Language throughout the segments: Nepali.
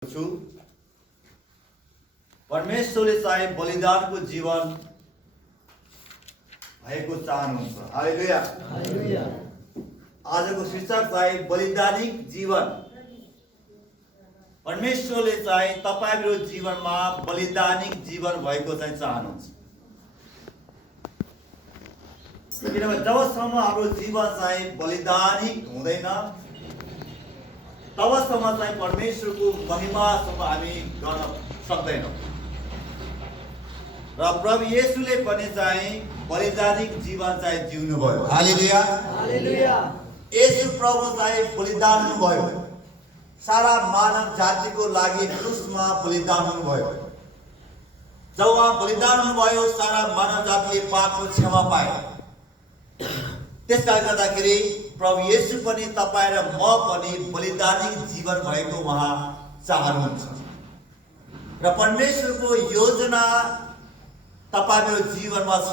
छु परमेश्वरले चाहिँ बलिदानको जीवन भएको चाहनुहुन्छ। हालेलुया हालेलुया। आजको शीर्षक चाहिँ बलिदानिक जीवन। परमेश्वरले चाहिँ तपाईको जीवनमा बलिदानिक जीवन भएको चाहिँ चाहनुहुन्छ। किनभने जबसम्म हाम्रो जीवन चाहिँ बलिदानिक हुँदैन तबसम्म चाहिँ परमेश्वरको महिमासम्म हामी गर्न सक्दैनौँ। र प्रभु येशूले पनि चाहिँ बलिदानिक जीवन चाहिँ जिउनु भयो। हालेलुया हालेलुया। येशू प्रभु चाहिँ बलिदान हुनुभयो। सारा मानव जातिको लागि क्रुसमा बलिदान हुनुभयो। जब उहाँ बलिदान हुनुभयो सारा मानव जातिले पापको क्षमा पाए। त्यसकारण गर्दाखेरि प्रभु येशू पनि तपाईँ र म पनि बलिदानिक जीवन भएको उहाँ चाहनुहुन्छ। र परमेश्वरको योजना तपाईँ मेरो जीवनमा छ।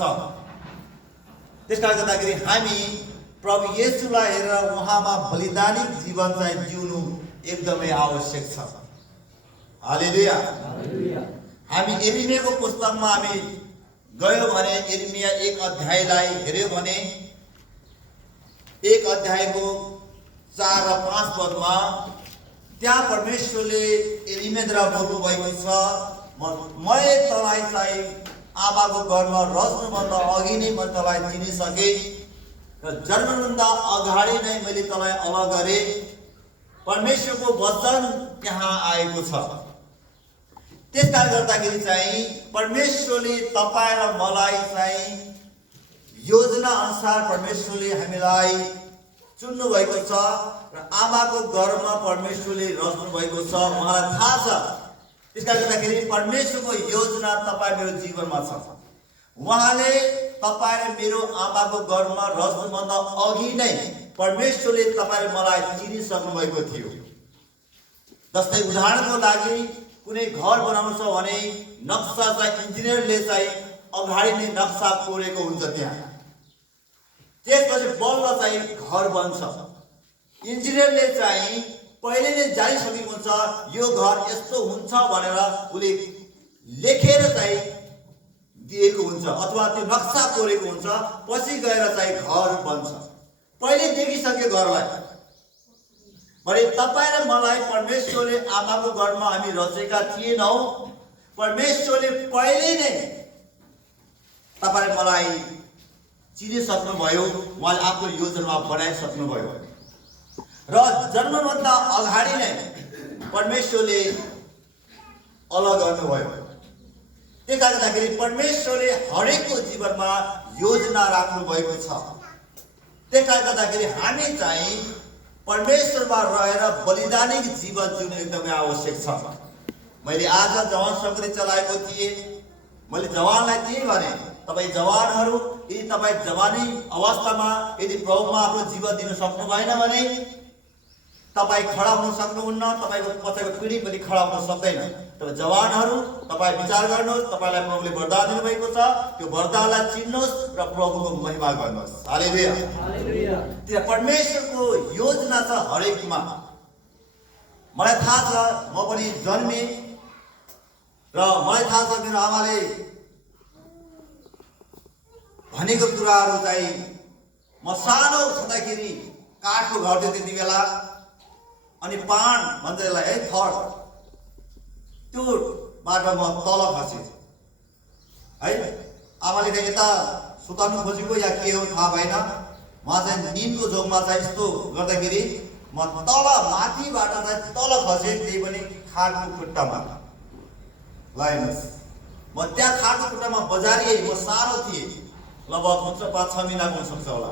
त्यसकारण गर्दाखेरि हामी प्रभु येशूलाई हेरेर उहाँमा बलिदानिक जीवन चाहिँ जिउनु एकदमै आवश्यक छ। हालेलुया हालेलुया। हामी यिर्मियाको पुस्तकमा हामी गयौँ भने यिर्मिया 1 अध्यायलाई हेर्यो भने 1 अध्यायको 4 र 5 पदमा त्यहाँ परमेश्वरले यिर्मियाद्वारा बोल्नु भएको छ, मैले तँलाई चाहिँ आमाको गर्भमा रच्नुभन्दा अघि नै म तँलाई चिनिसकेँ र जन्मनुभन्दा अगाडि नै मैले तँलाई अलग गरेँ। परमेश्वरको वचन त्यहाँ आएको छ। त्यसकारण गर्दाखेरि चाहिँ परमेश्वरले तपाईँ र मलाई चाहिँ योजना अनुसार परमेश्वरले हामीलाई चुन्नु भएको छ र आमाको गर्भमा परमेश्वरले रच्नु भएको छ, उहाँलाई थाहा छ। त्यसकारण गर्दाखेरि परमेश्वरको योजना तपाईँ मेरो जीवनमा छ। उहाँले तपाईँ र मेरो आमाको गर्भमा रच्नुभन्दा अघि नै परमेश्वरले तपाईँ र मलाई चिनिसक्नु भएको थियो। जस्तै उदाहरणको लागि कुनै घर बनाउनु छ भने नक्सा चाहिँ इन्जिनियरले चाहिँ अगाडि नै नक्सा कोरेको हुन्छ। त्यहाँ त्यसपछि बल्ल चाहिँ घर बन्छ। इन्जिनियरले चाहिँ पहिले नै जानिसकेको हुन्छ यो घर यस्तो हुन्छ भनेर उसले लेखेर चाहिँ दिएको हुन्छ अथवा त्यो नक्सा कोरेको हुन्छ। पछि गएर चाहिँ घर बन्छ। पहिले देखिसक्यो घरलाई। भने तपाईँ र मलाई परमेश्वरले आमाको घरमा हामी रचेका थिएनौँ। परमेश्वरले पहिले नै तपाईँ मलाई चिनिसक्नुभयो। उहाँले आफ्नो योजनामा बनाइसक्नुभयो र जन्मभन्दा अगाडि नै परमेश्वरले अलग गर्नुभयो। त्यही कारणले गर्दाखेरि परमेश्वरले हरेकको जीवनमा योजना राख्नु भएको छ। त्यही कारणले गर्दाखेरि हामी चाहिँ परमेश्वरमा रहेर बलिदानिक जीवन जिउनु एकदमै आवश्यक छ। मैले आज जवान सङ्गति चलाएको थिएँ। मैले जवानलाई त्यही भने, तपाईँ जवानहरू यदि तपाईँ जवानी अवस्थामा यदि प्रभुमा आफ्नो जीवन दिन सक्नु भएन भने तपाईँ खडा हुन सक्नुहुन्न। तपाईँको पछिको पिँढी पनि खडा हुन सक्दैन। तपाईँ जवानहरू तपाईँ विचार गर्नुहोस्, तपाईँलाई प्रभुले वरदान दिनुभएको छ। त्यो वरदानलाई चिन्नुहोस् र प्रभुको महिमा गर्नुहोस्। हालेलुया हालेलुया। त्यो परमेश्वरको योजना छ हरेकमा। मलाई थाहा छ, म पनि जन्मेँ र मलाई थाहा छ मेरो आमाले भनेको कुराहरू चाहिँ म सानो छँदाखेरि काठको घर थियो त्यति बेला। अनि पाण भन्छ यसलाई है, थर, त्यो बाटो म तल खसेँ है। आमाले चाहिँ यता सुताउनु खोजेको या के हो थाहा भएन। म चाहिँ निनको जोगमा चाहिँ यस्तो गर्दाखेरि म तल माथिबाट चाहिँ तल खसेँ। त्यही पनि खाटको खुट्टामा। ल हेर्नुहोस्, म त्यहाँ खाटको खुट्टामा बजारिएँ। म सानो थिएँ, लगभग हुन्छ 5-6 महिनाको हुनसक्छ होला।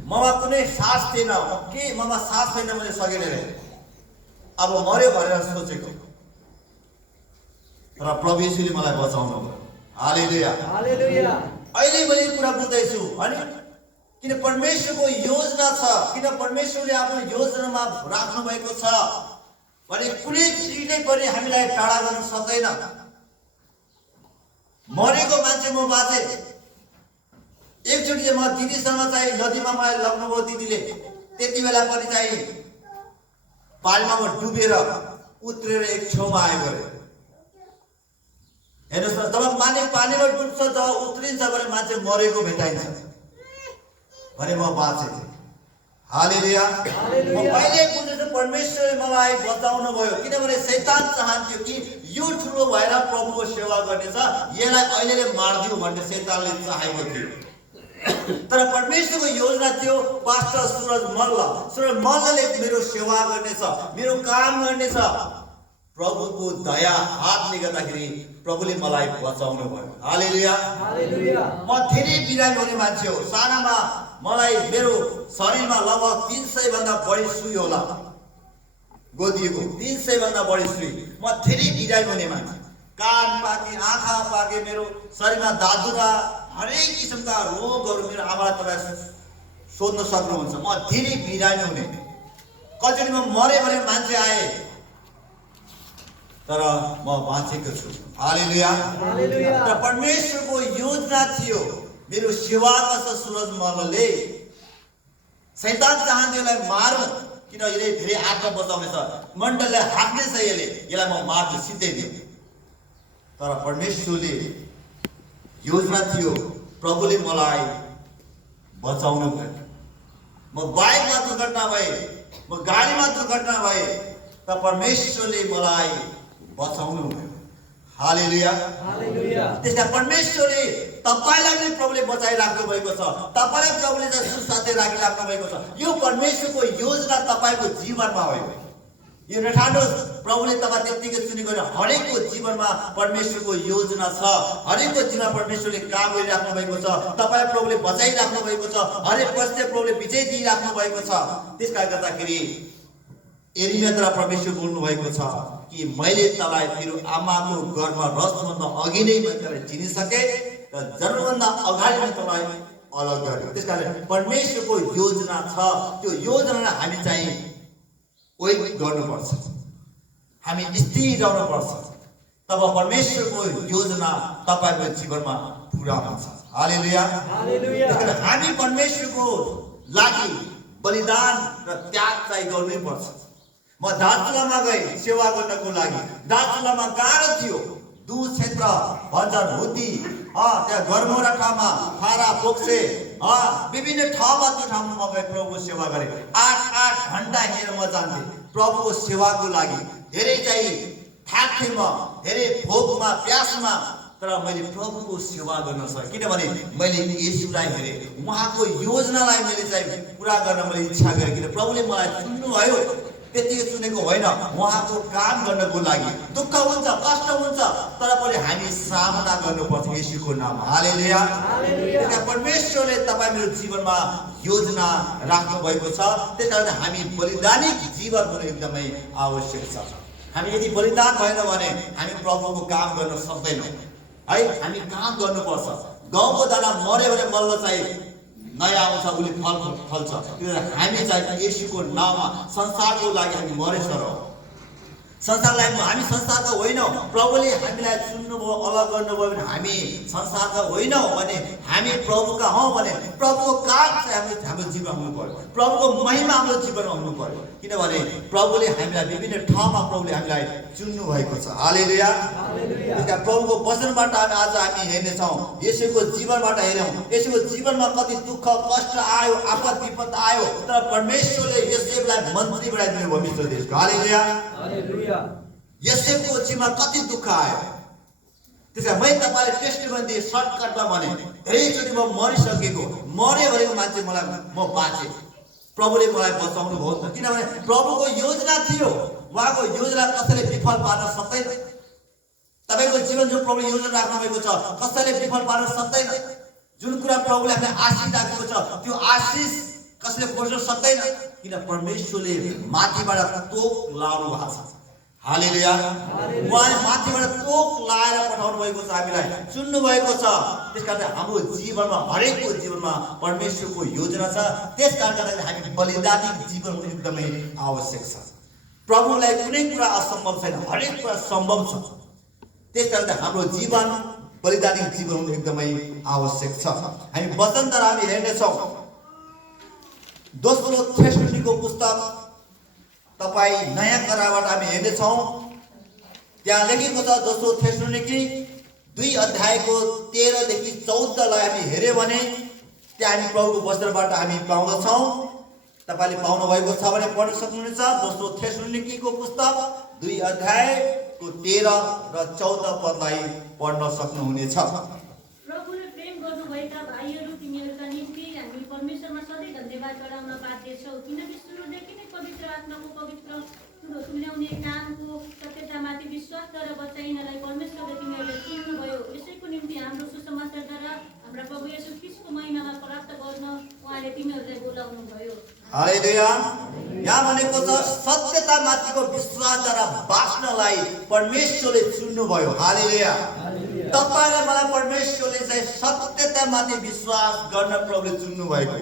ममा कुनै सास थिएन। के ममा सास छैन मैले सकेन रे, अब मर्यो भनेर सोचेको। र प्रभु येशूले मलाई बचाउनु भयो। हालेलुया हालेलुया। अहिले मैले कुरा बुझ्दैछु अनि किन परमेश्वरको योजना छ, किन परमेश्वरले आफ्नो योजनामा राख्नु भएको छ भने कुनै चिजले पनि हामीलाई टाढा गर्न सक्दैन। मरेको मान्छे म बाँचे। एकचोटि चाहिँ म दिदीसँग चाहिँ नदीमा मलाई लग्नुभयो दिदीले। त्यति बेला पनि चाहिँ पानीमा म डुबेर उत्रेर एक छेउमा आएको अरे। हेर्नुहोस् न, जब पानीमा डुब्छ, जब उत्रिन्छ भने मान्छे मरेको भेटाइन्छ भने म बाँचे थिएँ। हालेलुया। म कहिले बुझेछु परमेश्वरले मलाई बचाउनु भयो, किनभने शैतान चाहन्थ्यो कि यो ठुलो भएर प्रभुको सेवा गर्नेछ, यसलाई अहिले मारिदियो भन्ने शैतानले चाहेको थियो। तर परमेश्वरको योजना थियो पास्टर सुरज मल्लले मेरो सेवा गर्नेछ, मेरो काम गर्नेछ। प्रभुको दया हातले गर्दाखेरि प्रभुले मलाई बचाउनु भयो। हालेलुया। म धेरै बिरामी हुने मान्छे हो। सानामा मलाई मेरो शरीरमा लगभग 300 भन्दा बढी सुई होला, गोदिएको 300 भन्दा बढी सुई। म धेरै बिरामी हुने मान्छे, कान पाके, आँखा पाके, मेरो शरीरमा दादुरा, हरेक किसिमका रोगहरू मेरो आमालाई तपाईँ सोध्न सक्नुहुन्छ। म धेरै बिरामी हुने, कतिचोटि म मरे भने मान्छे आए, तर म बाँचेको छु। हालेलुया। तर परमेश्वरको योजना थियो मेरो सेवा गर्छ सुरज मल्लले। शैतान चाहन्थ्यो यसलाई मारौँ, किन यसले धेरै आत्मा बचाउनेछ, मण्डलले हाँक्नेछ, यसलाई म मार्छु, सिधै। तर परमेश्वरले योजना थियो, प्रभुले मलाई बचाउनु भयो। म बाइकमा दुर्घटना भए, म गाडीमा दुर्घटना भए, तर परमेश्वरले मलाई बचाउनु भयो। हालेलुया। त्यसका परमेश्वरले तपाईलाई पनि प्रभुले बचाइराख्नु भएको छ, तपाईलाई प्रभुले सुसाथै राखिराख्नु भएको छ। यो परमेश्वरको योजना तपाईको जीवनमा हो। यो नठान्नुहोस् प्रभुले तपाईँ त्यतिकै चुनेको होइन, हरेकको जीवनमा परमेश्वरको योजना छ। हरेकको जीवनमा परमेश्वरले काम गरिराख्नु भएको छ, तपाईँ प्रभुले बचाइराख्नु भएको छ, हरेक परिस्थिति प्रभुले विजय दिइराख्नु भएको छ। त्यसकारण गर्दाखेरि एरिमियाद्वारा परमेश्वर बोल्नु भएको छ कि मैले तँलाई तेरो आमाको गर्भमा रचनुभन्दा अघि नै मैले तँलाई चिनिसके र जन्मभन्दा अगाडि नै तँलाई अलग गरेँ। त्यसकारण परमेश्वरको योजना छ, त्यो योजनालाई हामी चाहिँ वेट गर्नुपर्छ, हामी स्थिर रहनुपर्छ, तब परमेश्वरको योजना तपाईको जीवनमा पुरा हुन्छ। हालेलुया। त्यसकारण हामी परमेश्वरको लागि बलिदान र त्याग चाहिँ गर्नै पर्छ। म दार्चुलामा गएँ सेवा गर्नको लागि। दार्चुलामा गाह्रो थियो, दूर क्षेत्र, भन्छन् हुती, त्यहाँ घरमोरा ठाउँमा, फारा पोक्से, विभिन्न ठाउँमा, त्यो ठाउँमा म गएँ प्रभुको सेवा गरेँ। 8 घण्टा हिँडेर म जान्थेँ प्रभुको सेवाको लागि। धेरै चाहिँ थाक्थेँ म, धेरै भोकमा, प्यासमा, तर मैले प्रभुको सेवा गर्न सकेँ, किनभने मैले येशूलाई हेरेँ, उहाँको योजनालाई मैले चाहिँ पुरा गर्न मैले इच्छा गरेँ। किन प्रभुले मलाई चुन्नुभयो, त्यतिकै चुनेको होइन, उहाँको काम गर्नको लागि। दुःख हुन्छ, कष्ट हुन्छ, तर पनि हामी सामना गर्नुपर्छ येशूको नाम। हालेलुया। परमेश्वरले तपाईँ मेरो जीवनमा योजना राख्नु भएको छ, त्यसकारण हामी बलिदानिक जीवन हुनु एकदमै आवश्यक छ। हामी यदि बलिदान भएन भने हामी प्रभुको काम गर्न सक्दैनौँ है। हामी काम गर्नुपर्छ। गाउँको दाना मर्यो भने मल्ल चाहिँ नयाँ आउँछ, उसले फल फल्छ। हामी चाहिँ येशूको नाममा संसारको लागि हामी मरेछ र संसारलाई हामी संसारका होइनौँ। प्रभुले हामीलाई चुन्नुभयो, अलग गर्नुभयो भने हामी संसारका होइनौँ भने हामी प्रभुका हौँ भने प्रभुको काम चाहिँ हाम्रो जीवनमा हुनु पर्यो, प्रभुको महिमा हाम्रो जीवनमा हुनु पर्यो। किनभने प्रभुले हामीलाई विभिन्न ठाउँमा प्रभुले हामीलाई चुन्नु भएको छ। हालेलुया। त्यसकारण प्रभुको वचनबाट आज हामी हेर्नेछौँ, येशूको जीवनबाट हेरौँ, येशूको जीवनमा कति दुःख कष्ट आयो, आपद विपद आयो, तर परमेश्वरले योसेफलाई मन्त्री बनाइदिनु भयो मित्र देशको। हालेलुया। योसेफको जीवनमा कति दुःख आयो। त्यसकारण मैले तपाईँलाई टेस्टिमनी दिएँ, सर्टकटमा भने धेरैचोटि म मरिसकेको, मर्यो भनेको मान्छे मलाई म बाँचे, प्रभुले मलाई बचाउनु भयो नि त। किनभने प्रभुको योजना थियो, उहाँको योजना कसैले विफल पार्न सक्दैन। तपाईँको जीवन जो प्रभुले योजना राख्नु भएको छ कसैले विफल पार्न सक्दैन। जुन कुरा प्रभुले हामीलाई आशिष राखेको छ त्यो आशिष कसैले खोज्न सक्दैन, किन परमेश्वरले माथिबाट तोक लाउनु भएको छ। हालेलुया। उहाँले माथिबाट तोक लाएर पठाउनु भएको छ, हामीलाई चुन्नु भएको छ। त्यसकारण हाम्रो जीवनमा, हरेकको जीवनमा परमेश्वरको योजना छ। त्यसकारण हामी बलिदानिक जीवन हुनु एकदमै आवश्यक छ। प्रभुलाई कुनै कुरा असम्भव छैन, हरेक कुरा सम्भव छ। त्यसकारण हाम्रो जीवन बलिदानिक जीवन हुनु एकदमै आवश्यक छ। हामी वचनद्वारा हामी हेर्नेछौँ दोस्रो थेस्सलोनिको पुस्तक तपाई नयाँ करारबाट हामी हेर्नेछौँ। त्यहाँ लेखेको छ दोस्रो थेसलोनिकी 2 अध्यायको 13 देखि 14 लाई हामी हेर्यो भने त्यहाँ हामी प्रभुको वचनबाट हामी पाउँदछौँ। तपाईले पाउनु भएको छ भने पढ्न सक्नुहुनेछ। दोस्रो थेसलोनिकीको पुस्तक 2 अध्यायको 13 र 14 पदलाई पढ्न सक्नुहुनेछ। प्रभुले प्रेम गर्नुभएका भाइहरू, तिमीहरूका निम्ति हामी परमेश्वरमा सधैँ धन्यवाद गराउन बाध्य छौँ, किनकि सुरुदेखि नै पवित्र आत्माको पवित्र कुरो तुल्याउने कामको सत्यतामाथि विश्वासद्वारा बचाइनलाई परमेश्वरले तिमीहरूले चुन्नुभयो। यसैको निम्ति हाम्रो सुसमाचारद्वारा हाम्रा प्रभु येशू ख्रीष्टको महिमामा प्राप्त गर्न उहाँले तिमीहरूलाई बोलाउनु भयो। हालेलुया। यहाँ भनेको छ सत्यतामाथिको विश्वासद्वारा बाँच्नलाई परमेश्वरले चुन्नुभयो। हालेलुया। तपाईलाई मलाई परमेश्वरले चाहिँ सत्यतामाथि विश्वास गर्न प्रभुले चुन्नुभएको,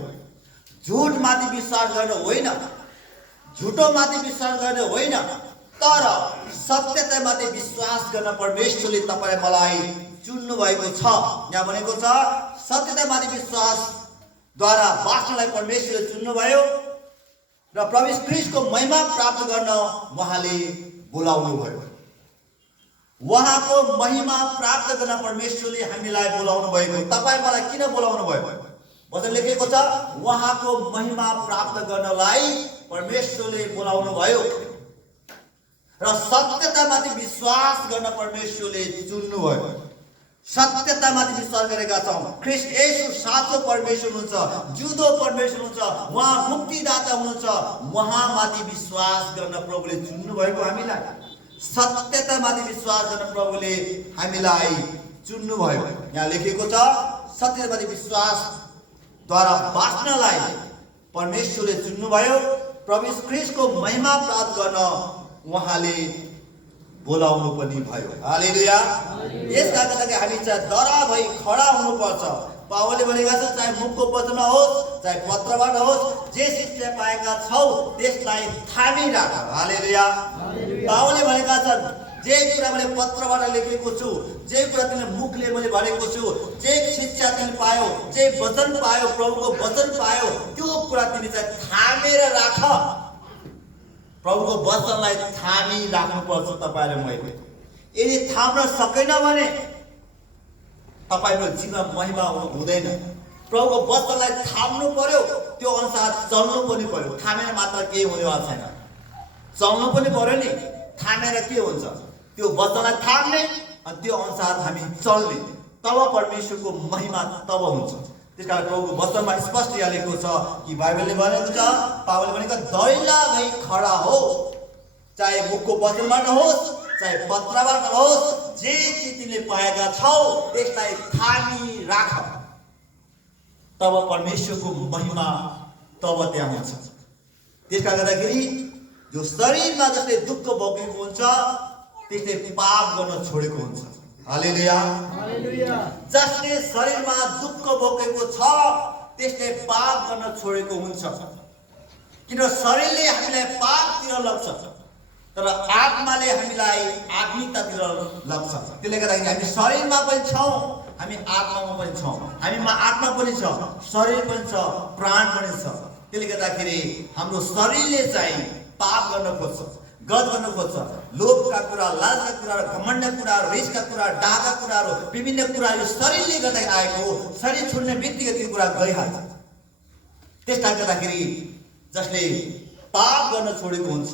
झुटमाथि विश्वास गर्न होइन, झुटोमाथि विश्वास गर्ने होइन, तर सत्यतामाथि विश्वास गर्न परमेश्वरले तपाईलाई मलाई चुन्नु भएको छ। यहाँ भनेको छ सत्यतामाथि विश्वासद्वारा बाँच्नलाई परमेश्वरले चुन्नुभयो र प्रभु ख्रीष्टको महिमा प्राप्त गर्न उहाँले बोलाउनु भयो। उहाँको महिमा प्राप्त गर्न परमेश्वरले हामीलाई बोलाउनु भएको। तपाईँ मलाई किन बोलाउनु भयो? वचन लेखेको छ उहाँको महिमा प्राप्त गर्नलाई परमेश्वरले बोलाउनु भयो र सत्यतामाथि विश्वास गर्न परमेश्वरले चुन्नु भयो। सत्यतामाथि विश्वास गरेका छौँ। ख्रीष्ट येशू साँचो परमेश्वर हुनुहुन्छ, जिउँदो परमेश्वर हुनुहुन्छ, उहाँ मुक्तिदाता हुनुहुन्छ। उहाँमाथि विश्वास गर्न प्रभुले चुन्नु भएको हामीलाई। सत्यतामाथि विश्वास गर्न प्रभुले हामीलाई चुन्नु भयो। यहाँ लेखेको छ सत्यतामाथि विश्वासद्वारा बाँच्नलाई परमेश्वरले चुन्नुभयो। प्रभु ख्रीष्टको महिमा प्राप्त गर्न उहाँले बोलाउनु पनि भयो। हालेलुया। यसका लागि हामी चाहिँ डरा भई खडा हुनुपर्छ। पावलले भनेका छ चाहे मुखको वचनमा होस्, चाहे पत्रबाट होस्, जे शिक्षा पाएका छौ त्यसलाई थामिराख। हालेलुया। पावलले भनेका छन् जे कुरा मैले पत्रबाट लेखेको छु, जे कुरा तिमीले मुखले मैले भनेको छु, जे शिक्षा तिमीले पायो, जे वचन पायो, प्रभुको वचन पायो, त्यो कुरा तिमी चाहिँ थामेर राख। प्रभुको वचनलाई थामी राख्नुपर्छ तपाईले मैले। यदि थाम्न सकेन भने तपाईको जीवनमा महिमा हुँदैन। प्रभुको वचनलाई थाम्नु पर्यो, त्यो अनुसार चल्नु पनि पर्यो। थामेर मात्र केही हुनेवाला छैन, चल्नु पनि पर्यो नि। थामेर के हुन्छ? त्यो वचनलाई थाम्ने अनि त्यो अनुसार हामी चल्ने, तब परमेश्वरको महिमा तब हुन्छ। त्यसकारण प्रभुको वचनमा स्पष्ट यहाँ लेखेको छ कि बाइबलले भनेको छ, पावलले भनेको दैला भई खडा हो। चाहे मुखको वचनबाट होस्, चाहे पत्रबाट होस्, जे तिमीले पाएका छौ त्यसलाई थामी राख। तब परमेश्वरको महिमा तब त्यहाँ हुन्छ। त्यसका गर्दाखेरि जो शरीरमा जसले दुःख भोगेको हुन्छ त्यसले पाप गर्न छोडेको हुन्छ। हालेलुया। जसले शरीरमा दुःख भोगेको छ त्यसले पाप गर्न छोडेको हुन्छ। किन शरीरले हामीलाई पापतिर लग्छ, तर आत्माले हामीलाई आत्मिकतातिर लग्छ। त्यसले गर्दाखेरि हामी शरीरमा पनि छौँ, हामी आत्मामा पनि छौँ। हामीमा आत्मा पनि छ, शरीर पनि छ, प्राण पनि छ। त्यसले गर्दाखेरि हाम्रो शरीरले चाहिँ पाप गर्न खोज्छ, गद गर्न खोज्छ। लोभका कुरा, लालचका कुराहरू, घमण्डका कुराहरू, रिसका कुराहरू, डाका कुराहरू, विभिन्न कुराहरू शरीरले गर्दा आएको हो। शरीर छोड्ने बित्तिकै त्यो कुरा गइहाल्छ। त्यसले गर्दाखेरि जसले पाप गर्न छोडेको हुन्छ,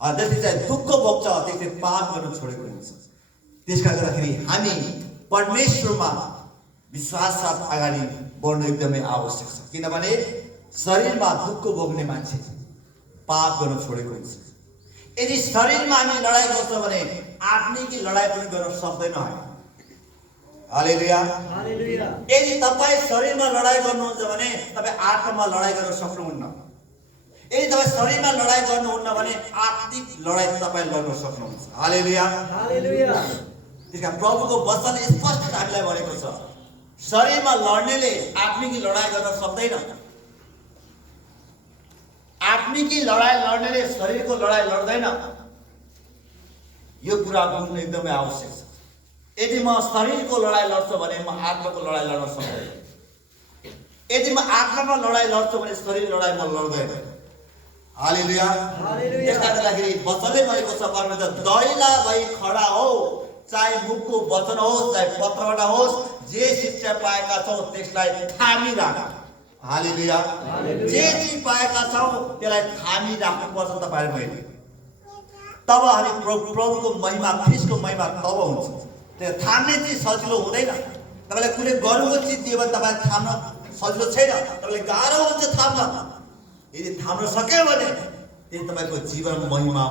जसले चाहिँ दुःख भोग्छ त्यसले पाप गर्न छोडेको हुन्छ। त्यसका गर्दाखेरि हामी परमेश्वरमा विश्वास साथ अगाडि बढ्नु एकदमै आवश्यक छ। किनभने शरीरमा दुःख भोग्ने मान्छे पाप गर्न छोडेको हुन्छ। यदि शरीरमा हामी लडाइँ गर्छौँ भने आत्मिक लडाइँ पनि गर्न सक्दैन हामी। हालेलुया। यदि तपाईँ शरीरमा लडाइँ गर्नुहुन्छ भने तपाईँ आत्मामा लडाइँ गर्न सक्नुहुन्न। यदि तपाईँ शरीरमा लडाइँ गर्नुहुन्न भने आत्मिक लडाइँ तपाईँ लड्न सक्नुहुन्छ। हालेलुया। त्यसकारण प्रभुको वचन स्पष्ट हामीलाई भनेको छ, शरीरमा लड्नेले आत्मिक लडाइँ गर्न सक्दैन। आत्मिकी लडाइँ लड्नेले शरीरको लडाइँ लड्दैन। यो कुरा बुझ्नु एकदमै आवश्यक छ। यदि म शरीरको लडाइँ लड्छु भने म आत्माको लडाइँ लड्न सक्दैन। यदि म आत्मामा लडाइँ लड्छु भने शरीर लडाइँ म लड्दैन। हालेलुया। हालेलुया। त्यसका लागि वचनले भनेको छ परमेश्वर दैला भई खडा हो, चाहे मुखको वचन होस् चाहे पत्रबाट होस्, जे शिक्षा पाएका छौ त्यसलाई थामी राख। हालेलुया। जे चिज पाएका छौ त्यसलाई थामी राख्नुपर्छ तपाईहरु मैले। तब हामी प्रभुको महिमा, ख्रीष्टको महिमा तब हुन्छ। त्यो थाम्ने चिज सजिलो हुँदैन। तपाईले कुनै गर्नुको चिज दियो भने तपाईलाई थाम्न सजिलो छैन, तपाईले गाह्रो हुन्छ थाम्न। यदि थाम्न सक्यो भने त्यही तपाईको जीवन महिमा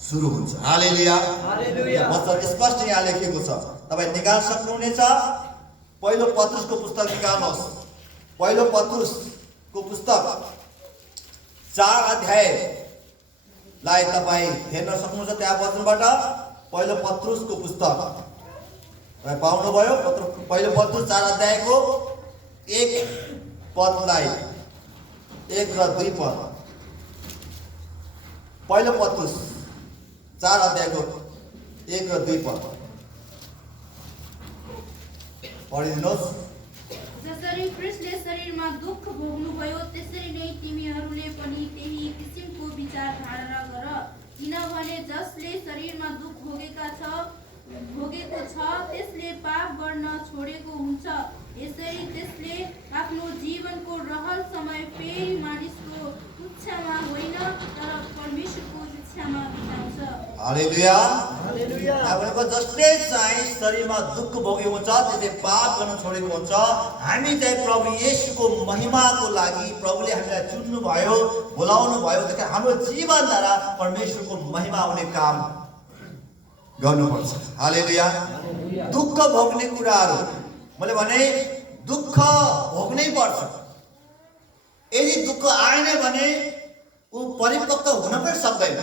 सुरु हुन्छ। हालेलुया। हालेलुया। वचन स्पष्ट यहाँ लेखेको छ, तपाई निकाल सक्नुहुनेछ। पहिलो पत्रुसको पुस्तक निकाल्नुहोस्। पहिलो पत्रुसको पुस्तक 4 अध्यायलाई तपाई हेर्न सक्नुहुन्छ त्यहाँ वचनबाट। पहिलो पत्रुसको पुस्तक तपाईँ पाउनुभयो। पहिलो पत्रुस 4 अध्यायको 1 पदलाई 1 र 2 पद। पहिलो पत्रुस 4 अध्यायको 1 र 2 पद पढिदिनुहोस्। जसरी ख्रीष्टले शरीरमा दुःख भोग्नुभयो त्यसरी नै तिमीहरूले पनि त्यही किसिमको विचारधारा गर। किनभने जसले शरीरमा दुःख भोगेको छ त्यसले पाप गर्न छोडेको हुन्छ। यसरी त्यसले आफ्नो जीवनको रहल समय फेरि मानिसको इच्छामा होइन तर परमेश्वरको इच्छामा बिताउँछ। हालेलुया। हालेलुया। अब जसले चाहिँ शरीरमा दुःख भोगेको हुन्छ त्यसले पाप गर्न छोडेको हुन्छ। हामी चाहिँ प्रभु येशूको महिमाको लागि प्रभुले हामीलाई चुन्नु भयो, बोलाउनु भयो। त्यसले हाम्रो जीवनद्वारा परमेश्वरको महिमा हुने काम गर्नुपर्छ। हालेलुया। दुःख भोग्ने कुराहरू मैले भने दुःख भोग्नै पर्छ। यदि दुःख आएन भने ऊ परिपक्व हुन पनि सक्दैन।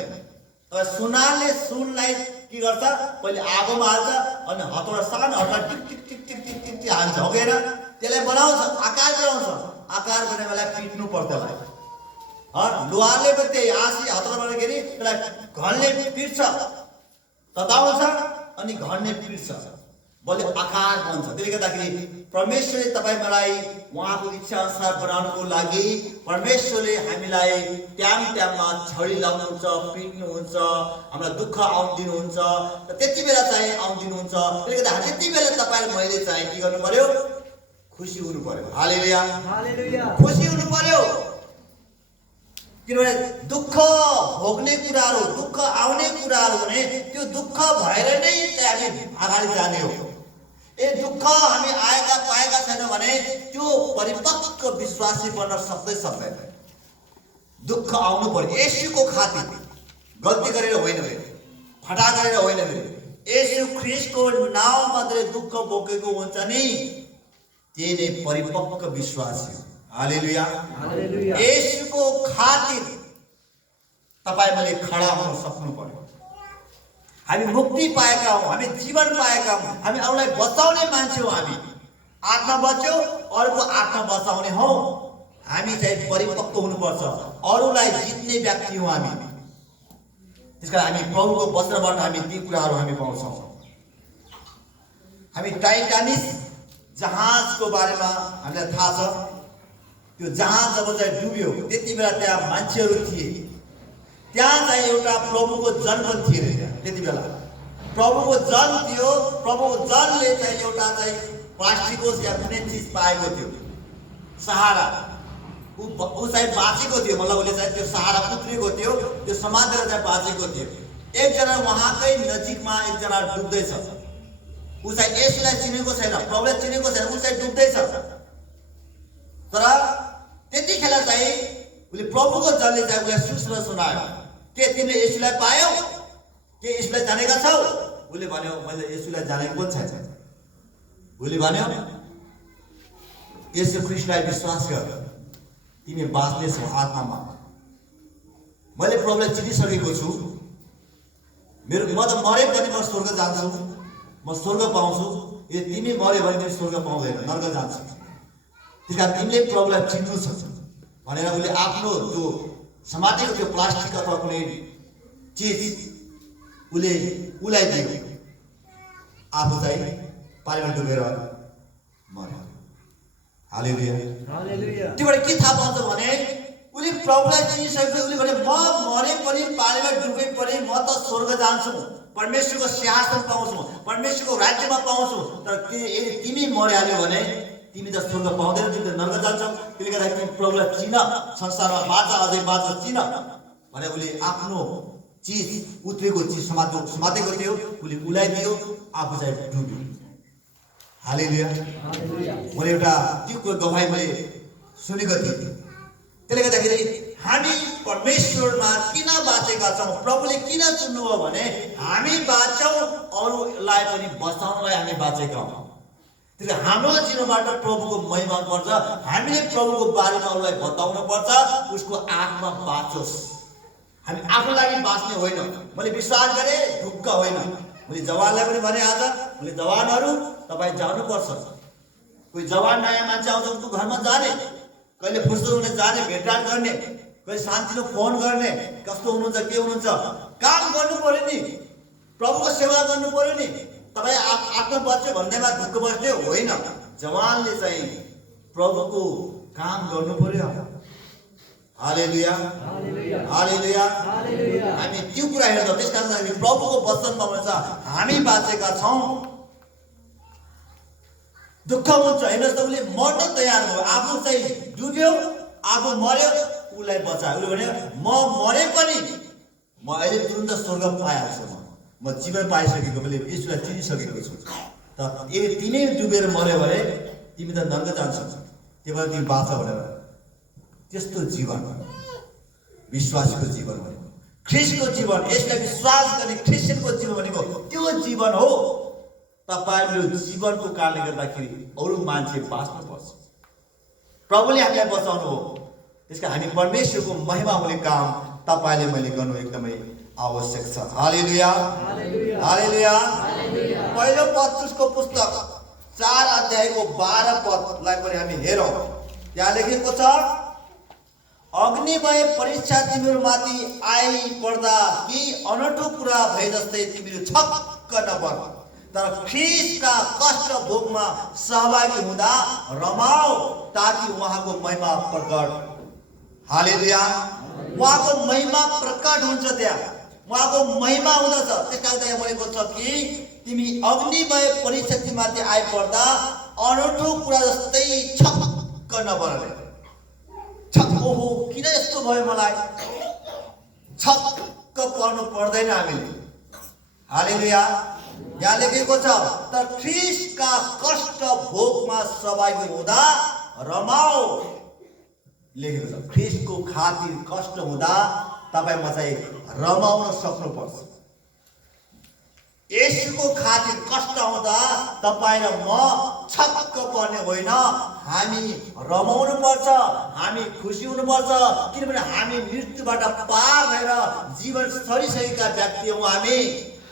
तर सुनारले सुनलाई के गर्छ, पहिले आगोमा हाल्छ अनि हतौडा, सानो हतौडा टिक टिक टिक टिक टिक टिक टिक हाल्छ, हो गएन? त्यसलाई बनाउँछ, आकार बनाउँछ। आकार बनाएलाई पिट्नु पर्छ त्यसलाई। लुहारले पनि त्यही आँसी हतौडा बनाउँदाखेरि त्यसलाई घनले पिट्छ, तताउँछ अनि घनले पिट्छ, बल्ल आकार बन्छ। त्यसले गर्दाखेरि परमेश्वरले तपाईँ मलाई उहाँको इच्छा अनुसार बनाउनुको लागि परमेश्वरले हामीलाई ट्याममा छडी लाउनुहुन्छ, पिट्नुहुन्छ, हामीलाई दुःख आउन दिनुहुन्छ। त्यति बेला चाहिँ आउन दिनुहुन्छ। त्यसले गर्दा त्यति बेला तपाईँले मैले चाहिँ के गर्नु पर्यो? खुसी हुनु पर्यो। हालेलुया। हालेलुया। खुसी हुनु पर्यो। किनभने दुःख भोग्ने कुराहरू, दुःख आउने कुराहरू भने त्यो दुःख भएर नै हामी अगाडि जाने हो। ए दुःख हामी आएका पाएका छैन भने त्यो परिपक्व विश्वासी बन्न सक्दैन। दुःख आउनु पर्यो येशूको खातिर, गल्ती गरेर होइन भने, फटा गरेर होइन भने। येशू ख्रीष्टको नाममा दुःख भोगेको हुन्छ नि, त्यही नै परिपक्व विश्वासी हो। हालेलुया। हालेलुया। येशूको खातिर तपाईँ मैले खडा हुन सक्नु पर्यो। हामी मुक्ति पाएका हौँ, हामी जीवन पाएका हौँ, हामी अरूलाई बचाउने मान्छे हौँ। हामी आत्मा बच्यो, अरूको आत्मा बचाउने हौँ। हामी चाहिँ परिपक्व हुनुपर्छ, अरूलाई जित्ने व्यक्ति हौँ हामी। त्यसकारण हामी प्रभुको वचनबाट हामी ती कुराहरू हामी पाउँछौँ। हामी टाइटानिक जहाजको बारेमा हामीलाई थाहा छ। त्यो जहाज जब चाहिँ डुब्यो त्यति बेला त्यहाँ मान्छेहरू थिए। त्यहाँ चाहिँ एउटा प्रभुको जन पनि थिएन। त्यहाँ त्यति बेला प्रभुको जन थियो। प्रभुको जनले चाहिँ एउटा चाहिँ प्लास्टिकको या कुनै चिज पाएको थियो, सहारा। ऊ चाहिँ बाँचेको थियो, मतलब उसले चाहिँ त्यो सहारा उत्रिएको थियो, त्यो समातेर चाहिँ बाँचेको थियो। एकजना उहाँकै नजिकमा एकजना डुब्दैछ। ऊ चाहिँ यसलाई चिनेको छैन, प्रभुलाई चिनेको छैन, ऊ चाहिँ डुब्दैछ। तर त्यतिखेर चाहिँ उसले प्रभुको जनले चाहिँ उसलाई सूचना सुनायो, के तिमीले येशूलाई पायौ? के येशूलाई जानेका छौ? उसले भन्यो, मैले येशूलाई जानेको पनि छैन। उसले भन्यो, येशू ख्रीष्टलाई विश्वास गर, तिमी बाँच्नेछौ आत्मामा। मैले प्रभुलाई चिनिसकेको छु। म त मरे पनि म स्वर्ग जान्छु, म स्वर्ग पाउँछु। यदि तिमी मऱ्यो भने तिमी स्वर्ग पाउँदैन, नर्क जान्छ। त्यस कारण तिमीले प्रभुलाई चिन्नु छ भनेर उसले आफ्नो त्यो समातेको त्यो प्लास्टिक अथवा कुनै चिज उसलाई दियो। आफू चाहिँ पानीमा डुबेर मर्यो। हालेलुया। हालेलुया। त्योबाट के थाहा पाउँछ भने ऊ उसले प्रभुलाई चिनिसकेपछि उसले भने म मरे पनि पानीमा डुबे पनि म त स्वर्ग जान्छु, परमेश्वरको सिंहासन पाउँछु, परमेश्वरको राज्यमा पाउँछु। तर यदि तिमी मरिहाल्यौ भने तिमी त स्वर्ग पाउँदैन, तिमी त नर्क जान्छौ। त्यसले गर्दा तिमी प्रभुलाई चिन, संसारमा बाँच, अझै बाँच चिन भने उसले आफ्नो चिज उत्रेको चिज समातेको थियो, उसले उलाइदियो, आफू चाहिँ डुब्यो। हालेलुया। मैले एउटा त्यो गवाही मैले सुनेको थिएँ। त्यसले गर्दाखेरि हामी परमेश्वरमा किन बाँचेका छौँ, प्रभुले किन चुन्नुभयो भने हामी बाँच्छौँ, अरूलाई पनि बचाउनलाई हामी बाँचेका हौँ। त्यसले हाम्रो जीवनबाट प्रभुको महिमा पर्छ, हामीले प्रभुको बारेमा अरूलाई बताउनु पर्छ, उसको आत्मा बाँचोस्। हामी आफ्नो लागि बाँच्ने होइन। मैले विश्वास गरेँ, ढुक्क होइन। मैले जवानलाई पनि भने आज मैले जवानहरू तपाईँ जानुपर्छ। कोही जवान नयाँ मान्छे आउँछ उसको घरमा जाने, कहिले फुर्सद हुने जाने, भेटघाट गर्ने, कहिले शान्तिले फोन गर्ने, कस्तो हुनुहुन्छ के हुनुहुन्छ, काम गर्नु पर्यो नि, प्रभुको सेवा गर्नु पर्यो नि। तपाईँ आफ्नो बच्चो भन्दैमा ढुक्क बस्ने होइन। जवानले चाहिँ प्रभुको काम गर्नु पर्यो। हालेलुया, हालेलुया। हामी त्यो कुरा हेर्छौँ। त्यस कारण हामी प्रभुको वचनमा भन्छ हामी बाँचेका छौँ। दुःख हुन्छ, हेर्नुहोस् त, उसले मर्न तयार भयो, आफू चाहिँ डुब्यो, आफू मर्यो, उसलाई बचायो। उसले भन्यो म मरे पनि म अहिले तुरुन्त स्वर्ग पाएको छु, म जीवन पाइसकेको, मैले यसलाई चिनिसकेको छु। तर यदि तिमी डुबेर मर्यो भने तिमी त नर्क जान्छौ, त्यही भएर तिमी बाँच भनेर। त्यस्तो जीवन विश्वासीको जीवन भनेको, ख्रिस्टको जीवन, यसलाई विश्वास गर्ने क्रिस्चियनको जीवन भनेको त्यो जीवन हो। तपाईहरुको जीवनको कारणले गर्दाखेरि अरू मान्छे बाँच्नुपर्छ। प्रभुले हामीलाई बचाउनु हो। त्यसकारण हामी परमेश्वरको महिमा हुने काम तपाईले मैले गर्नु एकदमै आवश्यक छ। हालेलुया, हालेलुया। पहिलो पत्रुसको पुस्तक 4 अध्यायको 12 पदलाई पनि हामी हेरौँ। त्यहाँ लेखेको छ, अग्निमय परीक्षा तिमीहरूमाथि आइपर्दा कि अनौठो कुरा भए जस्तै तिमीहरू छक्क नपर, तर ख्रीष्टका कष्ट भोगमा सहभागी हुँदा रमाओ, ताकि उहाँको महिमा प्रकट। हालेलुया। उहाँको महिमा प्रकट हुन्छ, त्यहाँ उहाँको महिमा हुँदछ। त्यसकारण त्यहाँ भनेको छ कि तिमी अग्निमय परीक्षा तिमीमाथि आइपर्दा अनौठो कुरा जस्तै छक्क नपर। ओहो किन यस्तो भयो, मलाई छक्क पर्नु पर्दैन हामीले। हालेलुया। यहाँ लेखेको छ, तर ख्रीष्टका कष्ट भोगमा सहभागी हुँदा रमाओ लेखेको छ। ख्रीष्टको खातिर कष्ट हुँदा तपाईमा चाहिँ रमाउन सक्नुपर्छ। यसको खातिर कष्ट आउँदा तपाईँ र म छक्क पर्ने होइन, हामी रमाउनु पर्छ, हामी खुसी हुनुपर्छ। किनभने हामी मृत्युबाट पार भएर जीवन छरिसकेका व्यक्ति हौँ हामी।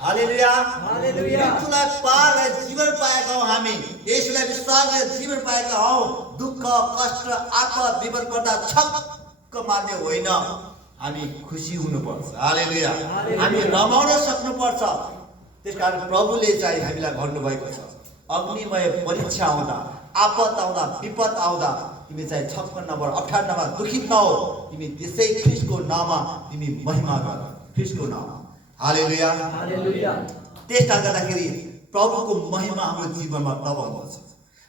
हालेलुया, हालेलुया। मृत्युलाई पार भएर जीवन पाएका हौँ हामी। यसलाई विश्वास गरेर जीवन पाएका हौँ। दुःख कष्ट आपद विपद पर्दा छक्क मान्ने होइन, हामी खुसी हुनुपर्छ। हालेलुया, हामी रमाउन सक्नुपर्छ। त्यसकारण प्रभुले चाहिँ हामीलाई भन्नुभएको छ, अग्निमय परीक्षा आउँदा, आपद आउँदा, विपद आउँदा तिमी चाहिँ छक्क नपर, अप्ठ्यारो नभए, दुखित नहो। तिमी त्यसै ख्रीष्टको नाममा तिमी महिमा गर, ख्रीष्टको नाममा। हालेलुया, हालेलुया। त्यसले गर्दाखेरि प्रभुको महिमा हाम्रो जीवनमा तब हुन्छ।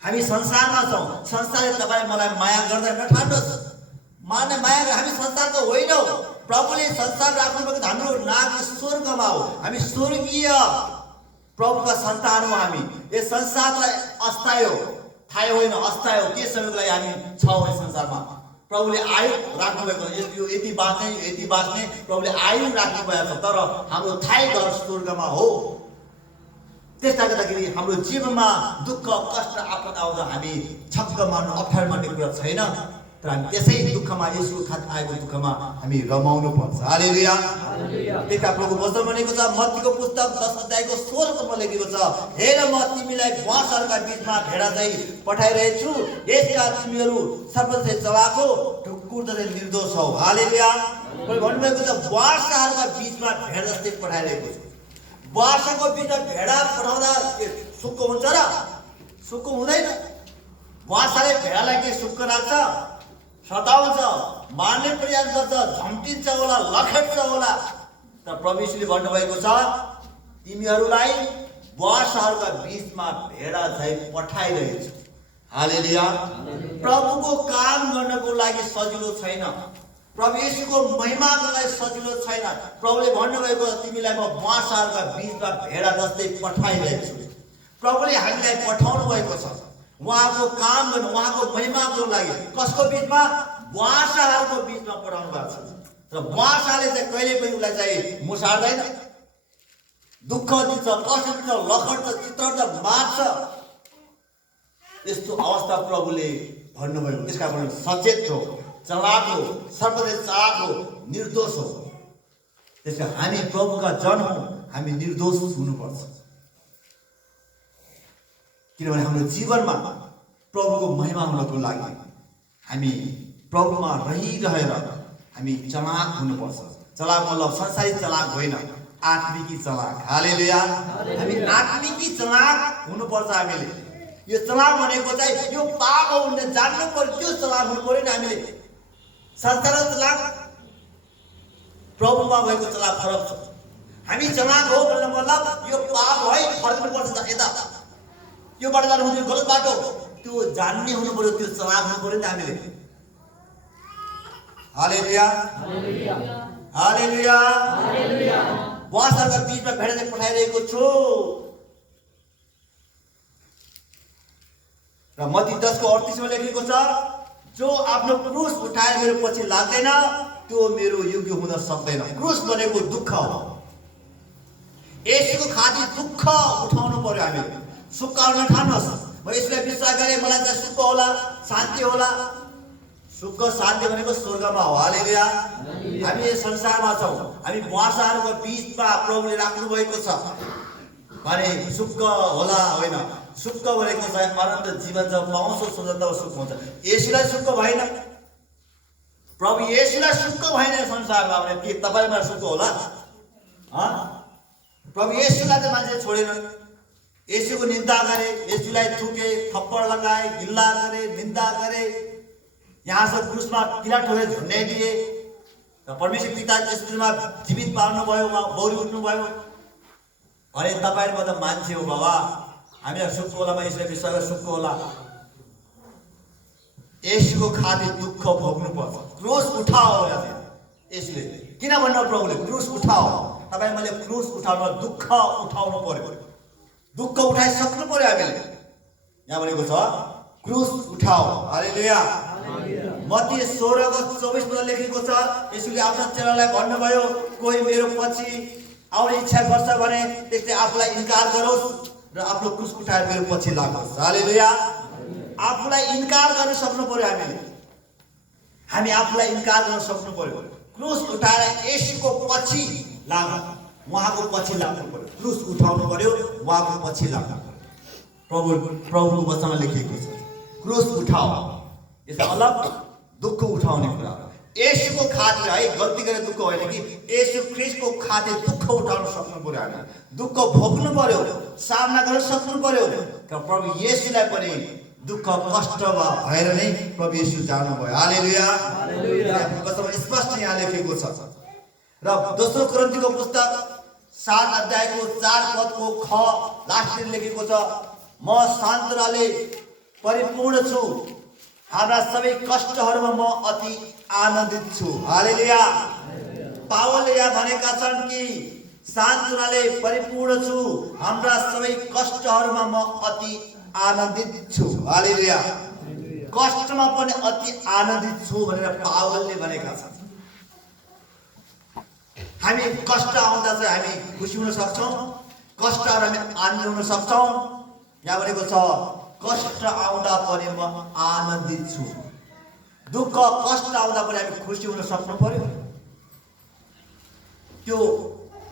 हामी संसारमा छौँ, संसारले तपाईँ मलाई माया गर्दैन नठान्नुहोस्। माने माया, हामी संसारको होइनौँ। प्रभुले संसार राख्नुभएको हाम्रो नाम स्वर्गमा हो। हामी स्वर्गीय प्रभुका सन्तान हो। हामी यस संसारलाई अस्थायी हो, थाहै होइन, अस्थायी हो। के समयको लागि हामी छौँ यस संसारमा। प्रभुले आयु राख्नुभएको, यो यति बाँच्ने यति बाँच्ने प्रभुले आयु राख्नुभएको छ। तर हाम्रो थाहै घर स्वर्गमा हो। त्यसले गर्दाखेरि हाम्रो जीवनमा दुःख कष्ट आपद आउँदा हामी छक्क मान्नु, अप्ठ्यारो मान्ने कुरा छैन। तर हामी त्यसै दुःखमा, यसको खातिर आएको दुःखमा हामी रमाउनु पर्छ। हालेलुया, हालेलुया। त्यसका प्रभुको वचन भनेको छ, मत्तीको पुस्तक 10 अध्यायको 16 पदमा लेखेको छ, हेर म तिमीलाई बाँसहरूका बीचमा भेडा चाहिँ पठाइरहेछु, यसका तिमीहरू सर्प जस्तै चलाक हो, ढुकुर जस्तै निर्दोष हौ। हालेलुया। भन्नुभएको छ, बाँसहरूका बीचमा भेडा जस्तै पठाइरहेको छु। बाँसको बीचमा भेडा पठाउँदा सुक्क हुन्छ र? सुक्क हुँदैन। बाँसले भेडालाई के सुक्क राख्छ? सताउँछ, मार्ने प्रयास गर्छ, झम्टिन्छ होला, लखेट्छ होला। तर प्रभु यीशुले भन्नुभएको छ, तिमीहरूलाई बुवासहरूका बीचमा भेडा झै पठाइरहेछु। हालेलुया। प्रभुको काम गर्नको लागि सजिलो छैन। प्रभु यीशुको महिमाको लागि सजिलो छैन। प्रभुले भन्नुभएको छ, तिमीलाई म बुवासहरूका बीचमा भेडा जस्तै पठाइरहेको छु। प्रभुले हामीलाई पठाउनु भएको छ उहाँको काम गर्नु, उहाँको महिमाको लागि। कसको बीचमा? बुवासहरूको बीचमा पठाउनु भएको छ। र बुवासले चाहिँ कहिले पनि उसलाई चाहिँ मुसार्दैन, दुःख दिन्छ, कष्ट दिन्छ, लखट्छ, चितर्छ, मार्छ। यस्तो अवस्था प्रभुले भन्नुभयो। त्यसका कारण सचेत हो, चलाक हो, सर्वदै चालाक हो, निर्दोष हो। त्यसकारण हामी प्रभुका जन हौँ, हामी निर्दोष हुनुपर्छ। किनभने हाम्रो जीवनमा प्रभुको महिमा हुनको लागि हामी प्रभुमा रहिरहेर हामी चलाक हुनुपर्छ। चलाक मतलब संसारी चलाक होइन, आत्मिकी चलाक। हालेलुया। हामी आत्मिकी चलाक हुनुपर्छ। हामीले यो चलाक भनेको चाहिँ यो पाप हो भन्ने जान्नु पर्यो। त्यो चलाक हुनु पर्यो नि। हामीले संसारको चलाक प्रभुमा भएको चलाक फरक छ। हामी चलाक हो भन्ने मतलब यो पाप है, फर्किनुपर्छ यता, यो बाटो जानु हुँदैन, गलत बाटो, त्यो जान्ने हुनु पर्यो, त्यो चलाक हुनु पर्यो नि हामीले। हालेलुया। हालेलुया। बुवासहरूका बीचमा भेडा चाहिँ पठाइरहेको छु। र मत्ती 10:38 मा लेखिएको छ, जो आफ्नो क्रुस उठाएर मेरो पछि लाग्दैन त्यो मेरो योग्य हुन सक्दैन। क्रुस भनेको दुःख हो। यसको खातिर दुःख उठाउनु पर्यो हामीले। सुख गर्न ठान्नुहोस्, म यसलाई विश्वास गरेँ, मलाई चाहिँ सुख होला, शान्ति होला। सुख शान्ति भनेको स्वर्गमा हो। हालेलुया। हामी यस संसारमा छौँ, हामी बुवासहरूको बीचमा प्रभुले राख्नु भएको छ भने सुख होला होइन। सुख भनेको चाहिँ अनन्त जीवन जब पाउँछौ स्वतन्त्र सुख हुन्छ। यसुलाई सुख भएन, प्रभु यसुलाई सुख भएन संसारमा भने के तपाईँमा सुख होला? प्रभु यसुलाई त मान्छे छोडेन। यसुको निन्दा गरे, यसुलाई थुके, थप्पड लगाए, गिल्ला गरे, निन्दा गरे, यहाँ से क्रुसमा किरा ठोकेर झुन्ड्याइदिए। र परमेश्वर पिता यसुमा जीवित पार्नु भयो, बौरी उठ्नु भयो। अरे तपाईहरु त मान्छे हो बाबा, हामीलाई सुख होला, म यसलाई विश्वास गरेर सुख होला। यसुको खातिर दुःख भोग्नु पर्छ, क्रुस उठाओ यार। यसले किन भन्नु प्रभुले क्रुस उठाओ? तपाईँ मैले क्रुस उठाउनु, दुःख उठाउनु पर्यो, दुःख उठाइसक्नु पर्यो हामीले। यहाँ भनेको छ क्रुस उठाओ। हालेलुया। मत्ती 16:24 मा लेखेको छ, यसुले आफ्नो चेलालाई भन्नुभयो, कोही मेरो पछि आउने इच्छा गर्छ भने त्यसले आफूलाई इन्कार गरोस् र आफ्नो क्रुस उठाएर मेरो पछि लागोस्। हालेलुया। आफूलाई इन्कार गर्न सक्नु पर्यो हामीले। हामी आफूलाई इन्कार गर्न सक्नु पर्यो। क्रुस उठाएर यसुको पछि लाग्नु, उहाँको पछि लाग्नु पर्यो। क्रुस उठाउनु पर्यो, उहाँको पछि लाग्नु पर्यो। प्रभुको वचनमा लेखिएको छ क्रुस उठाओ। यसको मतलब दुःख उठाउने कुरा हो। यसुको खातिर है, गल्ती गरेर दुःख होइन कि यसु ख्रीष्टको खातिर दुःख उठाउन सक्नु पर्यो। हामी दुःख भोग्नु पर्यो, सामना गर्न सक्नु पर्यो। प्रभु येशूलाई पनि दुःख कष्ट भएर नै प्रभु येशू जानुभयो। हालेलुया। हालेलुया। स्पष्ट यहाँ लेखेको छ। र दोस्रो कोरिन्थीको पुस्तक 7 अध्यायको 4 पदको ख लास्टमा लेखेको छ, म सान्त्वनाले परिपूर्ण छु, हाम्रा सबै कष्टहरूमा म अति आनन्दित छु। हालेलुया। पावलले यहाँ भनेका छन् कि सान्त्वनाले परिपूर्ण छु, हाम्रा सबै कष्टहरूमा म अति आनन्दित छु। हालेलुया। कष्टमा पनि अति आनन्दित छु भनेर पावलले भनेका छन्। हामी कष्ट आउँदा चाहिँ हामी खुसी हुन सक्छौँ, कष्टहरू हामी आनन्दित हुन सक्छौँ। यहाँ भनेको छ कष्ट आउँदा पनि म आनन्दित छु। दुःख कष्ट आउँदा पनि हामी खुसी हुन सक्नु पर्यो। त्यो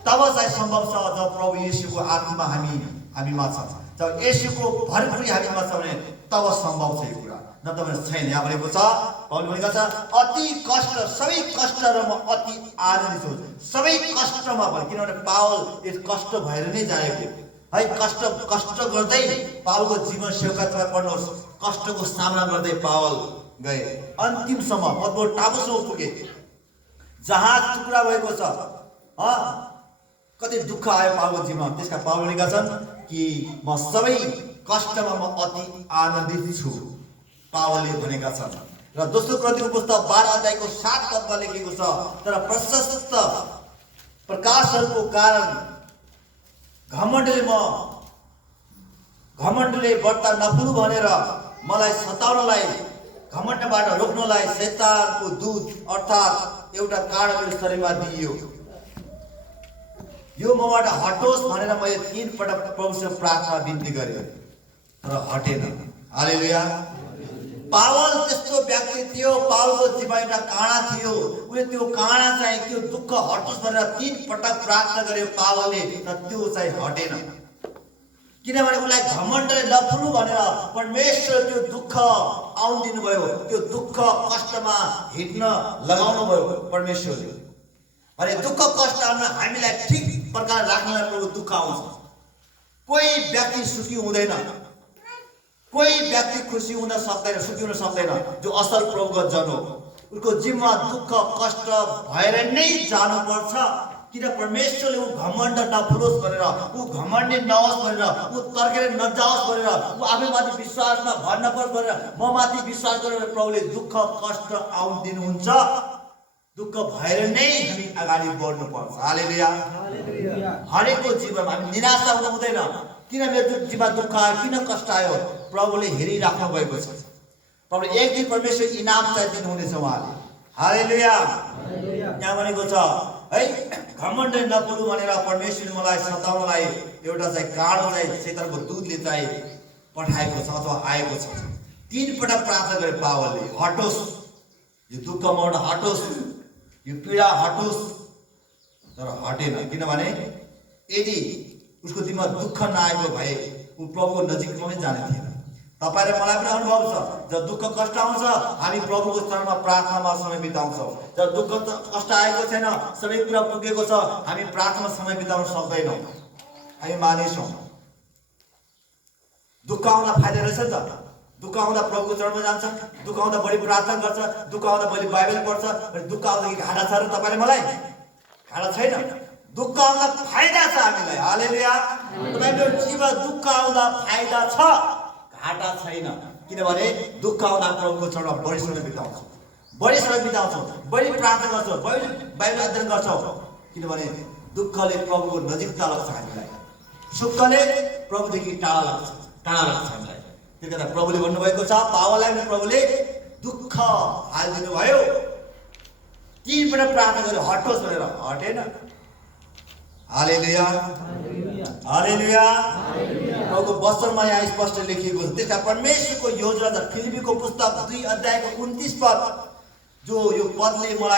तब चाहिँ सम्भव छ जब प्रभु येशूको आत्मा हामीमा छ, जब येशूको भरपुरी हामीमा छ भने तब सम्भव छ यो कुरा, नत्र भने छैन। यहाँ भनेको छ, पावलले भनेको छ अति कष्ट, सबै कष्टहरूमा अति आनन्दित छु। सबै कष्टमा पनि, किनभने पावल यस कष्ट भएर नै जाएको है। कष्ट गर्दै पावलको जीवन सेवका तपाईँ पढ्नुहोस्, कष्टको सामना गर्दै पावल गए, अन्तिमसम्म पतमोस टापुसम्म पुगे। जहाज टुक्रा भएको छ। कति दुःख आयो पावलको जीवनमा। त्यसका पावल भनेका छन् कि म सबै कष्टमा म अति आनन्दित छु, पावलले भनेका छन्। र दोस्रो कोरिन्थीको पुस्तक 12 अध्यायको 7 पदमा लेखेको छ, तर प्रशस्त प्रकाशहरूको कारण घमण्डले बढ्ता नपुग्नु भनेर मलाई सताउनलाई, घमण्डबाट रोक्नलाई शैतानको दूत अर्थात् एउटा काँडा मेरो शरीरमा दिइयो। यो मबाट हटोस् भनेर मैले 3 पटक प्रभुसँग प्रार्थना बिन्ती गरेँ, तर हटेन। हालेलुया। पावल त्यस्तो व्यक्ति थियो। पावलको जीवनमा एउटा काँडा थियो। उसले त्यो काँडा चाहिँ त्यो दुःख हटोस् भनेर 3 पटक प्रार्थना गर्यो पावलले, तर त्यो चाहिँ हटेन। किनभने उसलाई घमण्डले नफुल्नु भनेर परमेश्वरले त्यो दुःख आउन दिनुभयो। त्यो दुःख कष्टमा हिँड्न लगाउनु भयो परमेश्वरले। भने दुःख कष्ट हामीलाई ठिक प्रकार राख्नलाई प्रभु दुःख आउँछ। कोही व्यक्ति सुखी हुँदैन, कोही व्यक्ति खुसी हुन सक्दैन, सुखी हुन सक्दैन जो असल प्रभुको जन हो। उसको जीवनमा दुःख कष्ट भएर नै जानुपर्छ। किन परमेश्वरले ऊ घमण्ड नफुलोस् भनेर, ऊ घमण्डी नहोस् भनेर, ऊ तर्केर नजाओस् भनेर, ऊ आफैमाथि विश्वासमा भर नपरोस् भनेर म माथि विश्वास गरेर प्रभुले दुःख कष्ट आउन दिनुहुन्छ। दुःख भएर नै हामी अगाडि बढ्नुपर्छ। हालेलुया। हरेकको जीवनमा हामी निराशा हुनु हुँदैन। किन मेरो जीवनमा दुःख आयो, किन कष्ट आयो, प्रभुले हेरिराख्नु भएको छ। प्रभुले एक दिन परमेश्वर इनाम चाहिँ दिनुहुनेछ उहाँले। हालेलुया। यहाँ भनेको छ है, घमण्ड नपुग्नु भनेर परमेश्वरले मलाई सताउनलाई एउटा चाहिँ काँडो चाहिँ शैतानको दूतले चाहिँ पठाएको छ अथवा आएको छ। 3 पटक प्रार्थना गरे पावलले, हटोस् यो दुःख मबाट, हटोस् यो पीडा हटोस्, तर हटेन। किनभने यदि उसको दिनमा दुःख नआएको भए ऊ प्रभुको नजिकमा पनि जाने थिएन। तपाईँ र मलाई पनि अनुभव छ, जब दुःख कष्ट आउँछ हामी प्रभुको चरणमा प्रार्थनामा समय बिताउँछौँ। जब दुःख कष्ट आएको छैन, सबै कुरा पुगेको छ, हामी प्रार्थनामा समय बिताउन सक्दैनौँ। हामी मानिस हौँ। दुःख आउँदा फाइदा रहेछ नि त। दुःख आउँदा प्रभुको चरणमा जान्छ, दुःख आउँदा बढी प्रार्थना गर्छ, दुःख आउँदा बढी बाइबल पढ्छ। दुःख आउँदाखेरि घाटा छ र तपाईँले मलाई घाटा छैन। दुःख आउँदा फाइदा छ हामीलाई। हालेलुया। तपाईँको जीवनमा दुःख आउँदा फाइदा छ, घाटा छैन। किनभने दुःख आउँदा प्रभुको चरणमा बढी समय बिताउँछौँ, बढी प्रार्थना गर्छौँ, बढी बाइबल अध्ययन गर्छौँ। किनभने दुःखले प्रभुको नजिकता लाग्छ हामीलाई, सुखले प्रभुदेखि टाढा लाग्छ हामीलाई। त्यही कारण प्रभुले भन्नुभएको छ, पावललाई पनि प्रभुले दुःख हालिदिनु भयो। 3 पटक प्रार्थना गर्यो हटोस् भनेर, हटेन। हालेलुया। हालेलुया। प्रभुको वचनमा यहाँ स्पष्ट लेखिएको छ। त्यसका परमेश्वरको योजना छ। फिलिपीको पुस्तक 2 अध्यायको 29 पद, जो यो पदले मलाई